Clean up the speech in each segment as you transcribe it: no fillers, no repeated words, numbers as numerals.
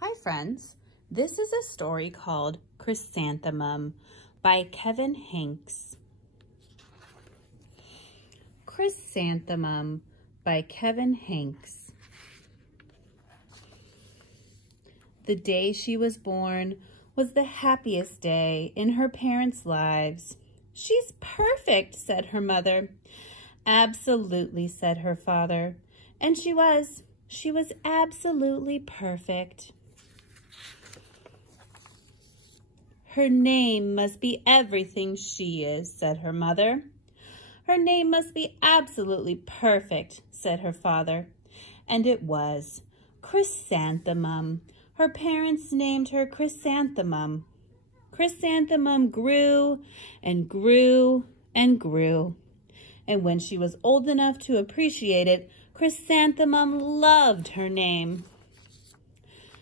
Hi friends, this is a story called Chrysanthemum by Henkes. Chrysanthemum by Henkes. The day she was born was the happiest day in her parents' lives. "She's perfect," said her mother. "Absolutely," said her father. And she was absolutely perfect. "Her name must be everything she is," said her mother. "Her name must be absolutely perfect," said her father. And it was. Chrysanthemum. Her parents named her Chrysanthemum. Chrysanthemum grew and grew and grew. And when she was old enough to appreciate it, Chrysanthemum loved her name.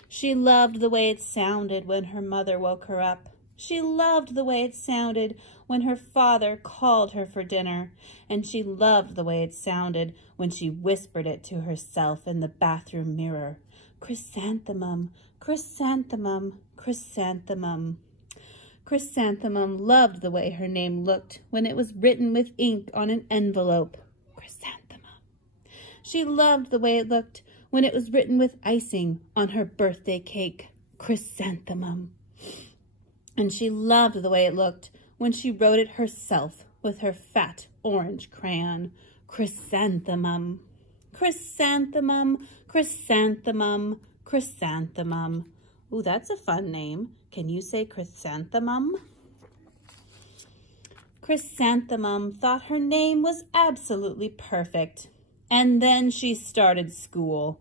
She loved the way it sounded when her mother woke her up. She loved the way it sounded when her father called her for dinner. And she loved the way it sounded when she whispered it to herself in the bathroom mirror. Chrysanthemum, chrysanthemum, chrysanthemum. Chrysanthemum loved the way her name looked when it was written with ink on an envelope. Chrysanthemum. She loved the way it looked when it was written with icing on her birthday cake. Chrysanthemum. And she loved the way it looked when she wrote it herself with her fat orange crayon. Chrysanthemum. Chrysanthemum, chrysanthemum, chrysanthemum. Ooh, that's a fun name. Can you say chrysanthemum? Chrysanthemum thought her name was absolutely perfect. And then she started school.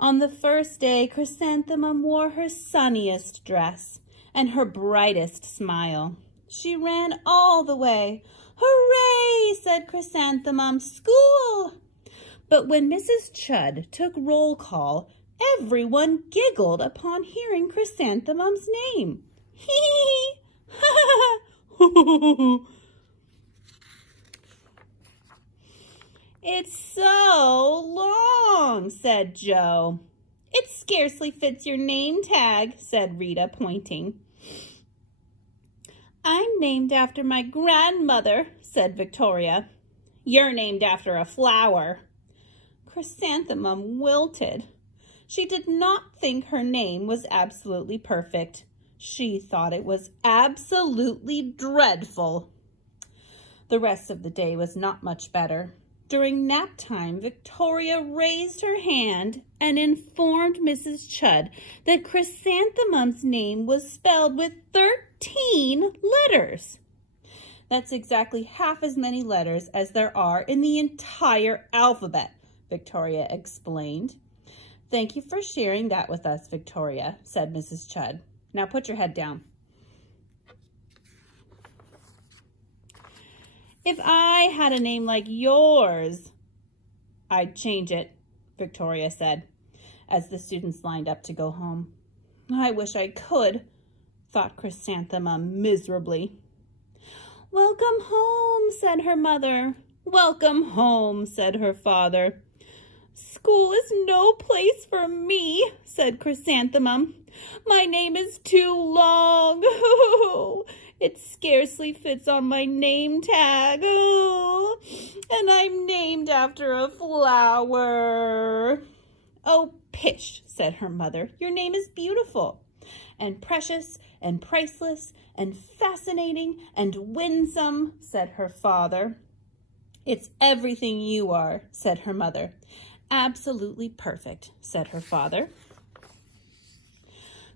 On the first day, Chrysanthemum wore her sunniest dress and her brightest smile. She ran all the way. "Hooray!" said Chrysanthemum. "School!" But when Mrs. Chudd took roll call, everyone giggled upon hearing Chrysanthemum's name. Hee! Ha! Ha! "It's so long," said Joe. "It scarcely fits your name tag," said Rita, pointing. "I'm named after my grandmother," said Victoria. "You're named after a flower." Chrysanthemum wilted. She did not think her name was absolutely perfect. She thought it was absolutely dreadful. The rest of the day was not much better. During nap time, Victoria raised her hand and informed Mrs. Chudd that Chrysanthemum's name was spelled with 13 letters. "That's exactly half as many letters as there are in the entire alphabet," Victoria explained. "Thank you for sharing that with us, Victoria," said Mrs. Chudd. "Now put your head down." "If I had a name like yours, I'd change it," Victoria said, as the students lined up to go home. "I wish I could," thought Chrysanthemum miserably. "Welcome home," said her mother. "Welcome home," said her father. "School is no place for me," said Chrysanthemum. "My name is too long. It scarcely fits on my name tag. Oh, and I'm named after a flower." "Oh, pish," said her mother. "Your name is beautiful and precious and priceless and fascinating and winsome," said her father. "It's everything you are," said her mother. "Absolutely perfect," said her father.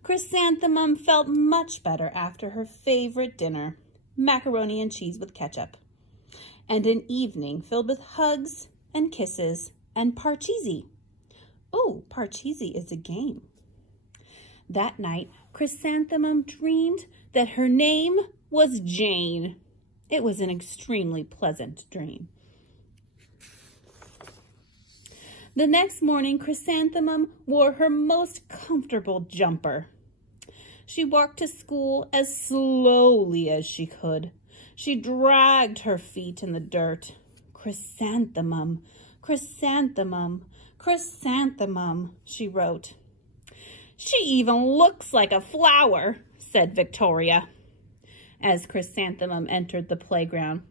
Chrysanthemum felt much better after her favorite dinner, macaroni and cheese with ketchup, and an evening filled with hugs and kisses and parcheesi. Oh, parcheesi is a game. That night, Chrysanthemum dreamed that her name was Jane. It was an extremely pleasant dream. The next morning, Chrysanthemum wore her most comfortable jumper. She walked to school as slowly as she could. She dragged her feet in the dirt. Chrysanthemum, chrysanthemum, chrysanthemum, she wrote. She even looks like a flower, said Victoria, as Chrysanthemum entered the playground.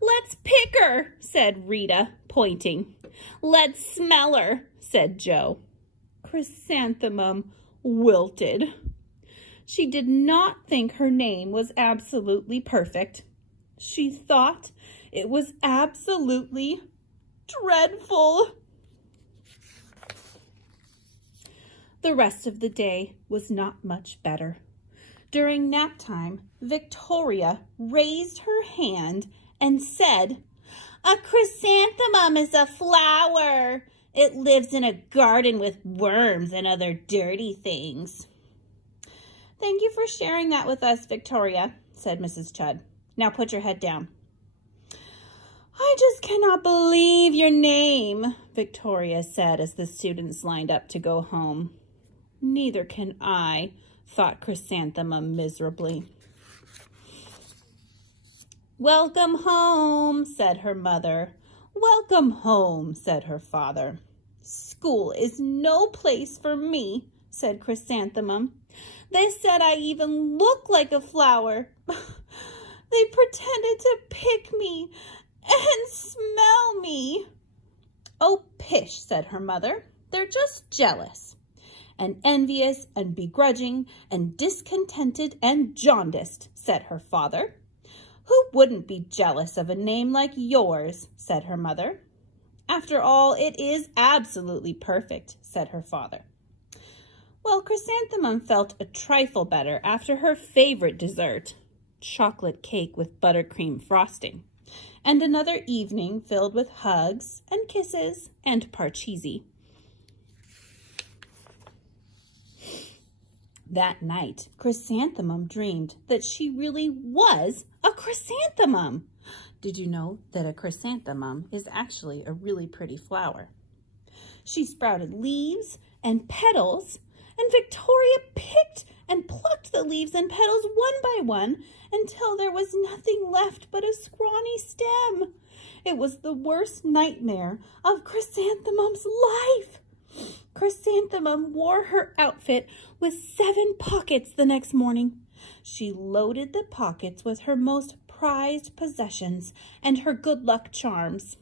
Let's pick her, said Rita, pointing. Let's smell her, said Joe. Chrysanthemum wilted. She did not think her name was absolutely perfect. She thought it was absolutely dreadful. The rest of the day was not much better. During nap time, Victoria raised her hand and said, "A chrysanthemum is a flower. It lives in a garden with worms and other dirty things." "Thank you for sharing that with us, Victoria," said Mrs. Chudd. "Now put your head down." "I just cannot believe your name," Victoria said as the students lined up to go home. "Neither can I," thought Chrysanthemum miserably. "Welcome home," said her mother. "Welcome home," said her father. "School is no place for me," said Chrysanthemum. "They said I even look like a flower. They pretended to pick me and smell me." "Oh, pish," said her mother. "They're just jealous. And envious and begrudging and discontented and jaundiced," said her father. "Who wouldn't be jealous of a name like yours?" said her mother. "After all, it is absolutely perfect," said her father. Well, Chrysanthemum felt a trifle better after her favorite dessert, chocolate cake with buttercream frosting, and another evening filled with hugs and kisses and parcheesi. That night, Chrysanthemum dreamed that she really was a chrysanthemum. Did you know that a chrysanthemum is actually a really pretty flower? She sprouted leaves and petals, and Victoria picked and plucked the leaves and petals one by one until there was nothing left but a scrawny stem. It was the worst nightmare of Chrysanthemum's life. Chrysanthemum wore her outfit with 7 pockets the next morning. She loaded the pockets with her most prized possessions and her good luck charms.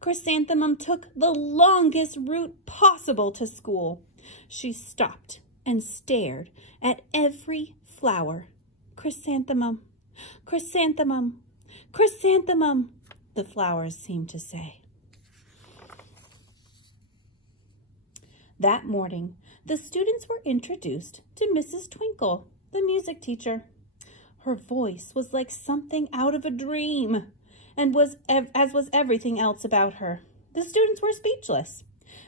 Chrysanthemum took the longest route possible to school. She stopped and stared at every flower. "Chrysanthemum, chrysanthemum, chrysanthemum," the flowers seemed to say. That morning, the students were introduced to Mrs. Twinkle, the music teacher. Her voice was like something out of a dream, and as was everything else about her. The students were speechless.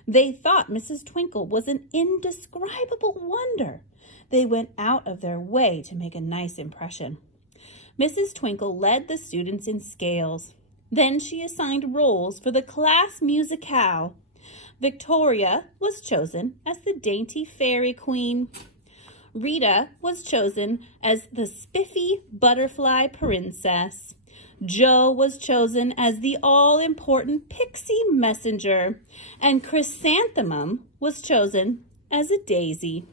They thought Mrs. Twinkle was an indescribable wonder. They went out of their way to make a nice impression. Mrs. Twinkle led the students in scales. Then she assigned roles for the class musicale. Victoria was chosen as the dainty fairy queen. Rita was chosen as the spiffy butterfly princess. Joe was chosen as the all-important pixie messenger. And Chrysanthemum was chosen as a daisy.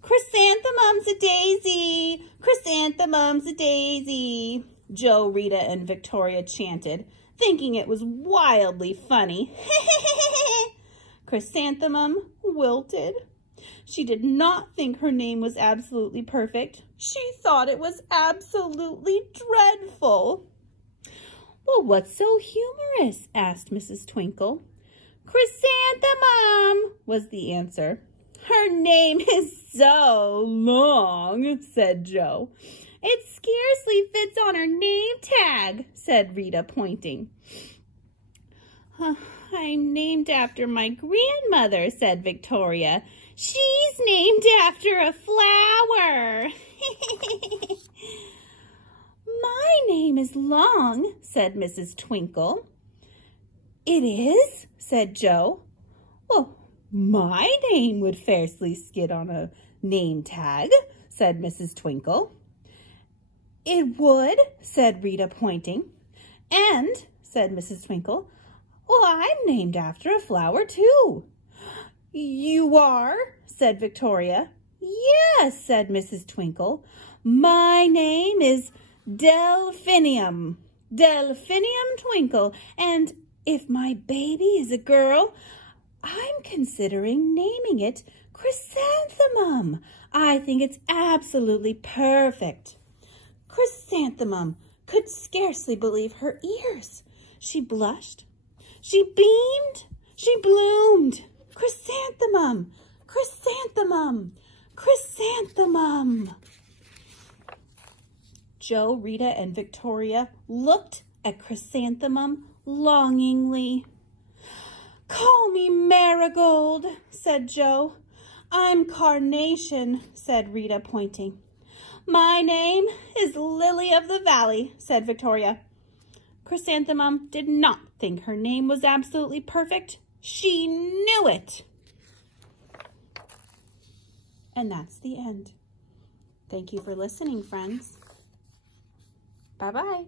"Chrysanthemum's a daisy! Chrysanthemum's a daisy!" Joe, Rita, and Victoria chanted, thinking it was wildly funny. Chrysanthemum wilted. She did not think her name was absolutely perfect. She thought it was absolutely dreadful. "Well, what's so humorous?" asked Mrs. Twinkle. "Chrysanthemum," was the answer. "Her name is so long," said Joe. "It scarcely fits on her name tag," said Rita, pointing. "I'm named after my grandmother," said Victoria. "She's named after a flower." "My name is long," said Mrs. Twinkle. "It is?" said Joe. "Well, my name would scarcely skid on a name tag," said Mrs. Twinkle. "It would," said Rita, pointing. "And," said Mrs. Twinkle, "well, I'm named after a flower, too." You are? Said Victoria. Yes, said Mrs. Twinkle. My name is Delphinium. Delphinium Twinkle. And if my baby is a girl, I'm considering naming it Chrysanthemum. I think it's absolutely perfect. Chrysanthemum could scarcely believe her ears. She blushed. She beamed. She bloomed. Chrysanthemum, chrysanthemum, chrysanthemum. Joe, Rita, and Victoria looked at Chrysanthemum longingly. Call me Marigold, said Joe. I'm Carnation, said Rita, pointing. My name is Lily of the Valley, said Victoria. Chrysanthemum did not think her name was absolutely perfect. She knew it. And that's the end. Thank you for listening, friends. Bye-bye.